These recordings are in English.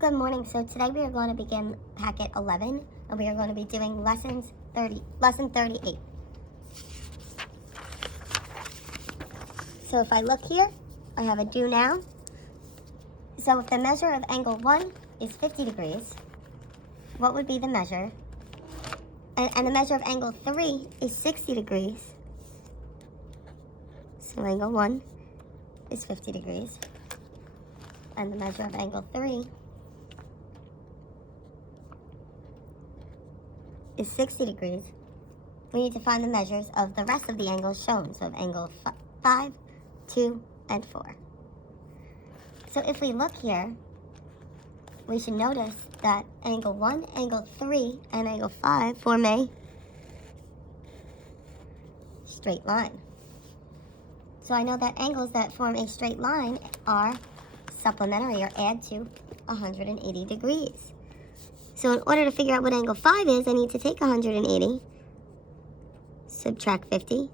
Good morning. So today we are going to begin packet 11 and we are going to be doing lesson 38. So if I look here, I have a do now. So if the measure of angle 1 is 50 degrees, what would be the measure? And the measure of angle 3 is 60 degrees. So angle 1 is 50 degrees. And the measure of angle 3 is 60 degrees. We need to find the measures of the rest of the angles shown. So of angle 5, 2, and 4. So if we look here, we should notice that angle 1, angle 3, and angle 5 form a straight line. So I know that angles that form a straight line are supplementary or add to 180 degrees. So in order to figure out what angle 5 is, I need to take 180, subtract 50,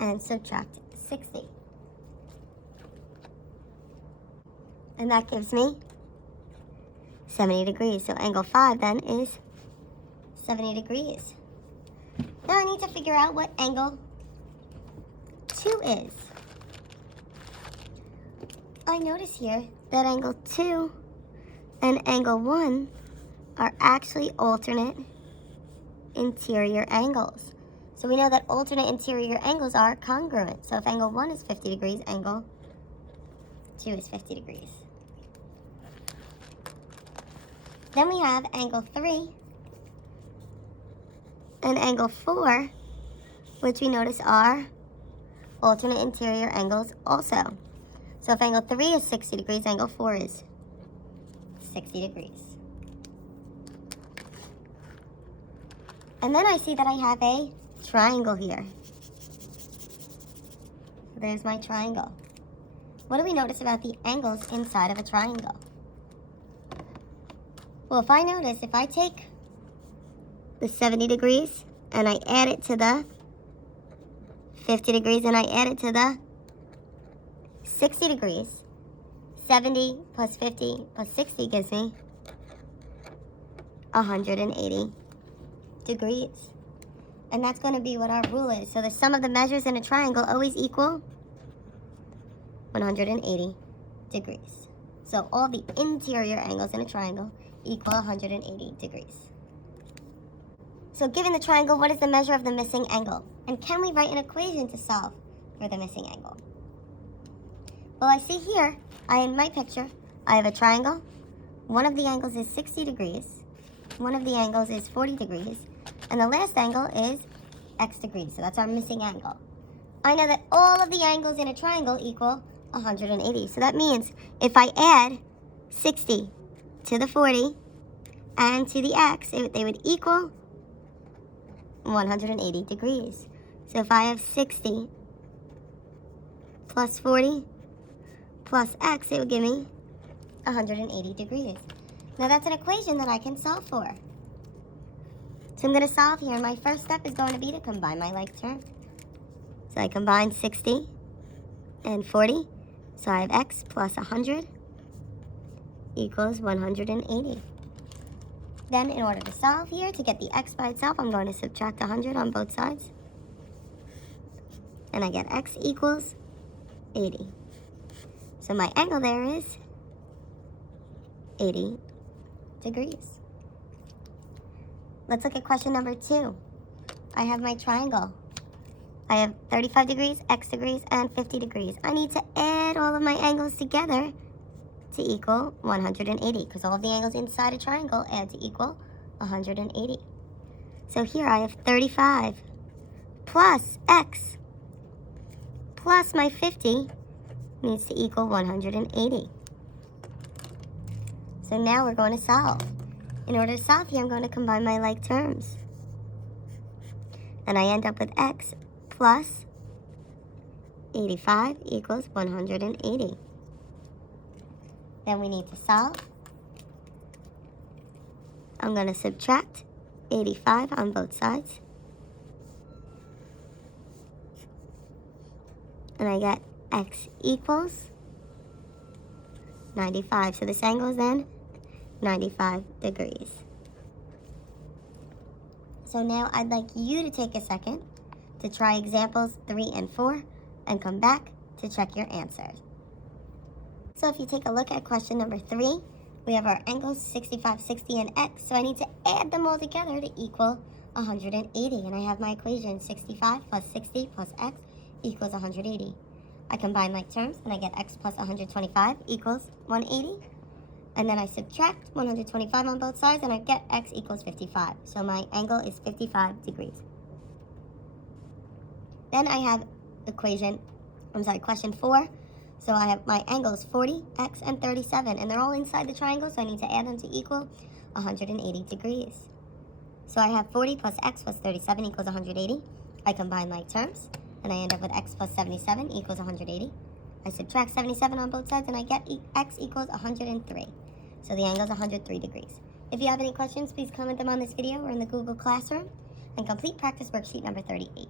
and subtract 60. And that gives me 70 degrees. So angle 5 then is 70 degrees. Now I need to figure out what angle 2 is. I notice here that angle 2 and angle 1 are actually alternate interior angles. So we know that alternate interior angles are congruent. So if angle 1 is 50 degrees, angle 2 is 50 degrees. Then we have angle 3 and angle 4, which we notice are alternate interior angles also. So if angle 3 is 60 degrees, angle 4 is 60 degrees. And then I see that I have a triangle here. There's my triangle. What do we notice about the angles inside of a triangle? Well, if I take the 70 degrees and I add it to the 50 degrees and I add it to the 60 degrees, 70 plus 50 plus 60 gives me 180 degrees. And that's going to be what our rule is. So the sum of the measures in a triangle always equal 180 degrees. So all the interior angles in a triangle equal 180 degrees. So given the triangle, what is the measure of the missing angle? And can we write an equation to solve for the missing angle? Well, I see here, in my picture, I have a triangle. One of the angles is 60 degrees. One of the angles is 40 degrees. And the last angle is x degrees. So that's our missing angle. I know that all of the angles in a triangle equal 180. So that means if I add 60 to the 40 and to the x, they would equal 180 degrees. So if I have 60 plus 40 plus x, it would give me 180 degrees. Now that's an equation that I can solve for. So I'm going to solve here. My first step is going to be to combine my like terms. So I combine 60 and 40. So I have x plus 100 equals 180. Then in order to solve here, to get the x by itself, I'm going to subtract 100 on both sides. And I get x equals 80. So my angle there is 80 degrees. Let's look at question number 2. I have my triangle. I have 35 degrees, x degrees, and 50 degrees. I need to add all of my angles together to equal 180, because all of the angles inside a triangle add to equal 180. So here I have 35 plus x plus my 50 needs to equal 180. So now we're going to solve. In order to solve here, I'm going to combine my like terms. And I end up with x plus 85 equals 180. Then we need to solve. I'm going to subtract 85 on both sides. And I get x equals 95. So this angle is then 95 degrees. So now I'd like you to take a second to try examples 3 and 4 and come back to check your answers. So if you take a look at question number 3, we have our angles 65, 60, and x. So I need to add them all together to equal 180. And I have my equation 65 plus 60 plus x equals 180. I combine like terms and I get x plus 125 equals 180. And then I subtract 125 on both sides and I get x equals 55. So my angle is 55 degrees. Then I have question 4. So I have my angles 40, x, and 37, and they're all inside the triangle, so I need to add them to equal 180 degrees. So I have 40 plus x plus 37 equals 180. I combine like terms, and I end up with x plus 77 equals 180. I subtract 77 on both sides, and I get x equals 103. So the angle is 103 degrees. If you have any questions, please comment them on this video or in the Google Classroom, and complete practice worksheet number 38.